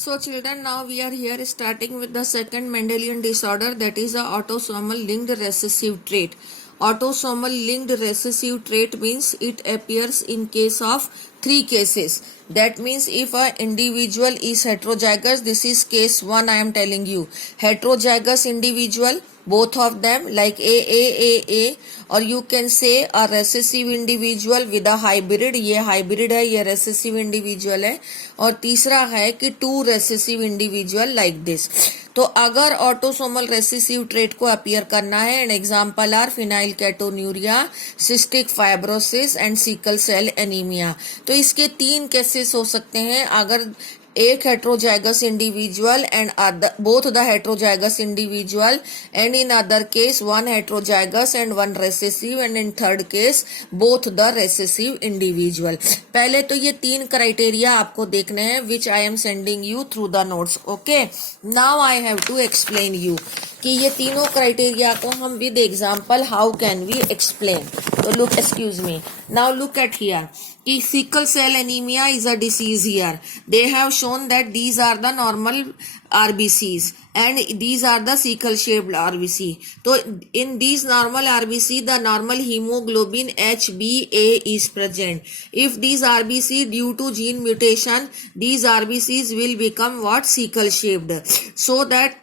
So children, now we are here starting with the second Mendelian disorder, that is the autosomal linked recessive trait. Autosomal linked recessive trait means it appears in case of three cases. That means if an individual is heterozygous, this is case 1 I am telling you. Heterozygous individual, both of them like A, or you can say a recessive individual with a hybrid, ये hybrid है, ये recessive individual है, और तीसरा है कि two recessive individual like this. तो अगर ऑटोसोमल रेसेसिव ट्रेट को अपीयर करना है, and example are phenyl ketonuria, cystic fibrosis and sickle cell anaemia. तो इसके तीन केसेस हो सकते हैं. अगर एक heterozygous individual and both the heterozygous individual, and in other case one heterozygous and one recessive, and in third case both the recessive individual. पहले तो ये तीन क्राइटेरिया आपको देखने हैं which I am sending you through the notes. Okay, now I have to explain you कि ये तीनों क्राइटेरिया को हम with example how can we explain. तो look, excuse me, now look at here कि sickle cell anemia is a disease here. They have shown that these are the normal RBCs and these are the sickle shaped RBC. So in these normal RBC, the normal hemoglobin HbA is present. If these RBC due to gene mutation, these RBCs will become what? Sickle shaped. So that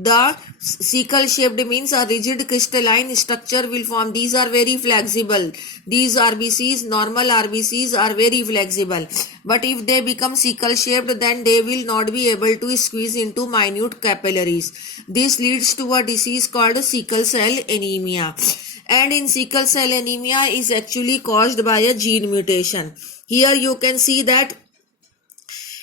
the sickle shaped means a rigid crystalline structure will form. These are very flexible. These RBCs, normal RBCs are very flexible. But if they become sickle shaped, then they will not be able to squeeze into minute capillaries. This leads to a disease called sickle cell anemia. And in sickle cell anemia is actually caused by a gene mutation. Here you can see that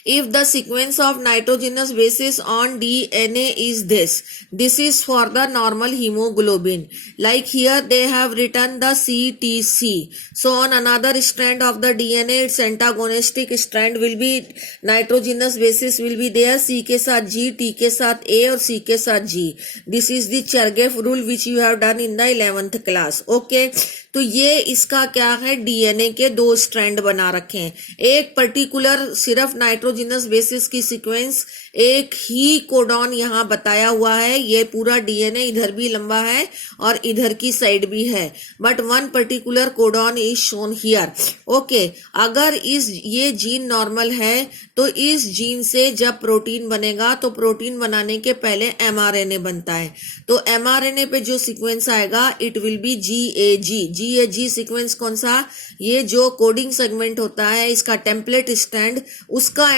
if the sequence of nitrogenous bases on DNA is this is for the normal hemoglobin. Like here they have written the CTC. So on another strand of the DNA, its antagonistic strand will be, nitrogenous bases will be there, C के साथ G, T के साथ A और C के साथ G. This is the Chergev rule which you have done in the 11th class. Okay. तो ये इसका क्या है, डीएनए के दो स्ट्रैंड बना रखे हैं. एक पर्टिकुलर सिर्फ नाइट्रोजिनस बेसिस की सीक्वेंस, एक ही कोडॉन यहाँ बताया हुआ है. ये पूरा डीएनए इधर भी लंबा है और इधर की साइड भी है, but one particular codon is shown here. Okay, अगर ये जीन नॉर्मल है तो इस जीन से जब प्रोटीन बनेगा तो प्रोटीन बनाने के पहले एमआरएनए बनता है. तो एमआरएनए पे जो सीक्वेंस आएगा it will be GAG sequence. कौन सा? ये जो कोडिंग सेगमेंट होता है, इसका टेम्पलेट स्टैंड, उसका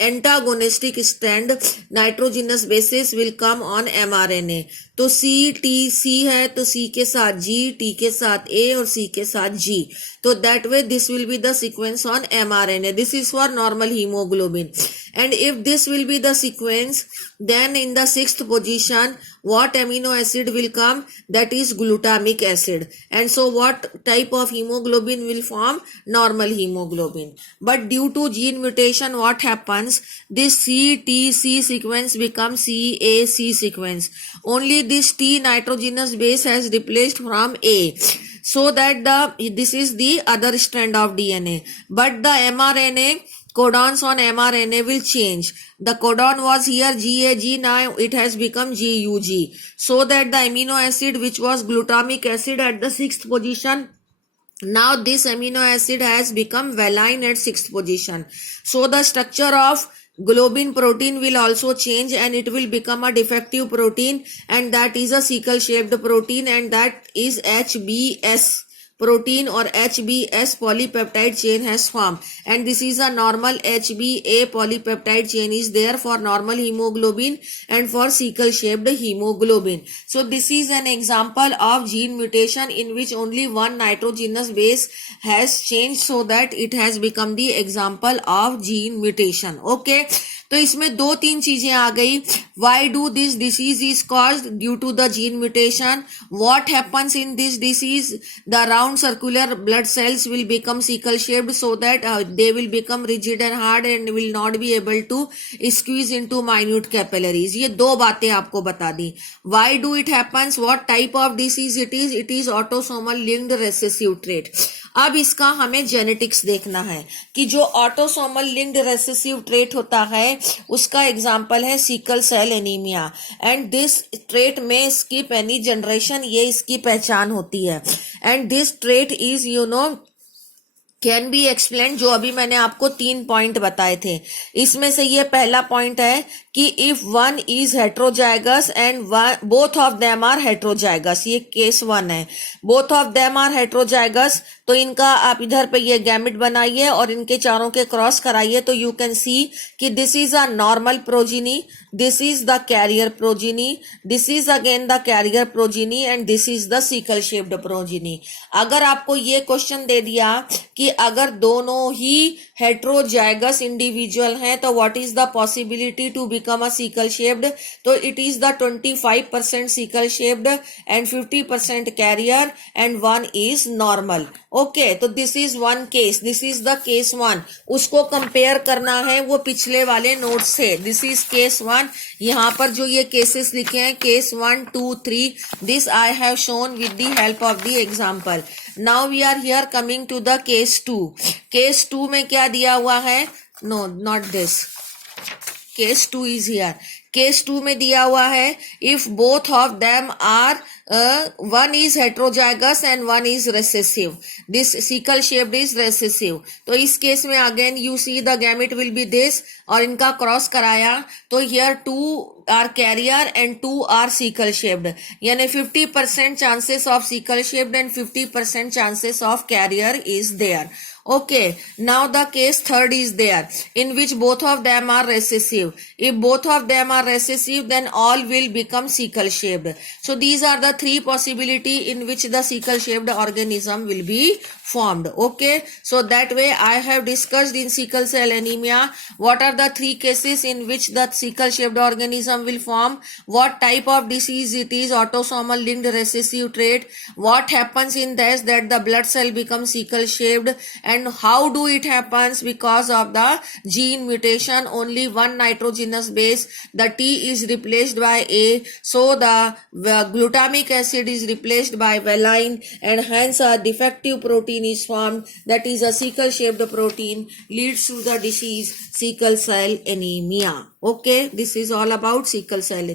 antagonistic stand nitrogenous basis will come on mRNA. तो CTC है तो C के साथ G, T के साथ A और C के साथ G. तो that way this will be the sequence on mRNA. This is for normal hemoglobin. And if this will be the sequence, then in the sixth position, what amino acid will come? That is glutamic acid. And so what type of hemoglobin will form? Normal hemoglobin. But due to gene mutation, what happens? This CTC sequence becomes CAC sequence. Only this T nitrogenous base has replaced from A. So that this is the other strand of DNA. But the mRNA, codons on mRNA will change. The codon was here GAG, now it has become GUG. So that the amino acid which was glutamic acid at the sixth position, now this amino acid has become valine at sixth position. So the structure of globin protein will also change and it will become a defective protein, and that is a sickle shaped protein, and that is HbS protein or HbS polypeptide chain has formed, and this is a normal HbA polypeptide chain is there for normal hemoglobin and for sickle shaped hemoglobin. So this is an example of gene mutation in which only one nitrogenous base has changed, so that it has become the example of gene mutation. Okay, तो इसमें दो तीन चीजें आ गई. Why do this disease is caused? Due to the gene mutation. What happens in this disease? The round circular blood cells will become sickle shaped, so that they will become rigid and hard and will not be able to squeeze into minute capillaries. ये दो बातें आपको बता दी. Why do it happens? What type of disease it is? It is autosomal linked recessive trait. अब इसका हमें genetics देखना है कि जो ऑटोसोमल लिंक्ड रेसेसिव ट्रेट होता है उसका एग्जाम्पल है sickle cell anaemia, and this trait में स्किप एनी जनरेशन, ये इसकी पहचान होती है। And this trait is can be explain, जो अभी मैंने आपको 3 पॉइंट बताए थे, इसमें से ये पहला पॉइंट है कि if one is heterozygous and both of them are heterozygous, ये केस 1 है। Both of them are heterozygous, तो इनका आप इधर पे ये गैमेट बनाइए और इनके चारों के क्रॉस कराइए, तो यू कैन सी कि this is a normal progeny, this is the carrier progeny, this is again the carrier progeny, and this is the sickle shaped progeny. अगर आपको ये क्वेश्चन दे दिया कि अगर दोनों ही हेट्रोजाइगस इंडिविजुअल हैं तो what is the possibility to become a sickle shaped, तो it is the 25% sickle shaped and 50% carrier and 1 is normal. Okay, तो this is one case, this is the case 1, उसको compare करना है वो पिछले वाले नोट से। दिस इज केस 1, यहाँ पर जो ये केसेस लिखे हैं case 1, 2, 3, this I have shown with the help of the example. Now we are here coming to the case 2। Case 2 में क्या दिया हुआ है, no not this, case 2 is here. Case 2 में दिया हुआ है if both of them are one is heterozygous and one is recessive, this sickle shaped is recessive, तो इस केस में again you see the gamete will be this, और इनका cross कराया तो here 2 are carrier and 2 are sickle shaped, यानी 50% chances of sickle shaped and 50% chances of carrier is there. Okay, now the case 3rd is there in which both of them are recessive. If both of them are recessive, then all will become sickle shaped. So these are the 3 possibility in which the sickle shaped organism will be formed. Okay, so that way I have discussed in sickle cell anemia what are the 3 cases in which the sickle shaped organism will form, what type of disease it is, autosomal linked recessive trait, what happens in this that the blood cell becomes sickle shaped, and how do it happens because of the gene mutation, only one nitrogenous base, the T is replaced by A, so the glutamic acid is replaced by valine, and hence a defective protein is formed, that is a sickle shaped protein, leads to the disease sickle cell anemia. Okay, this is all about sickle cell anemia.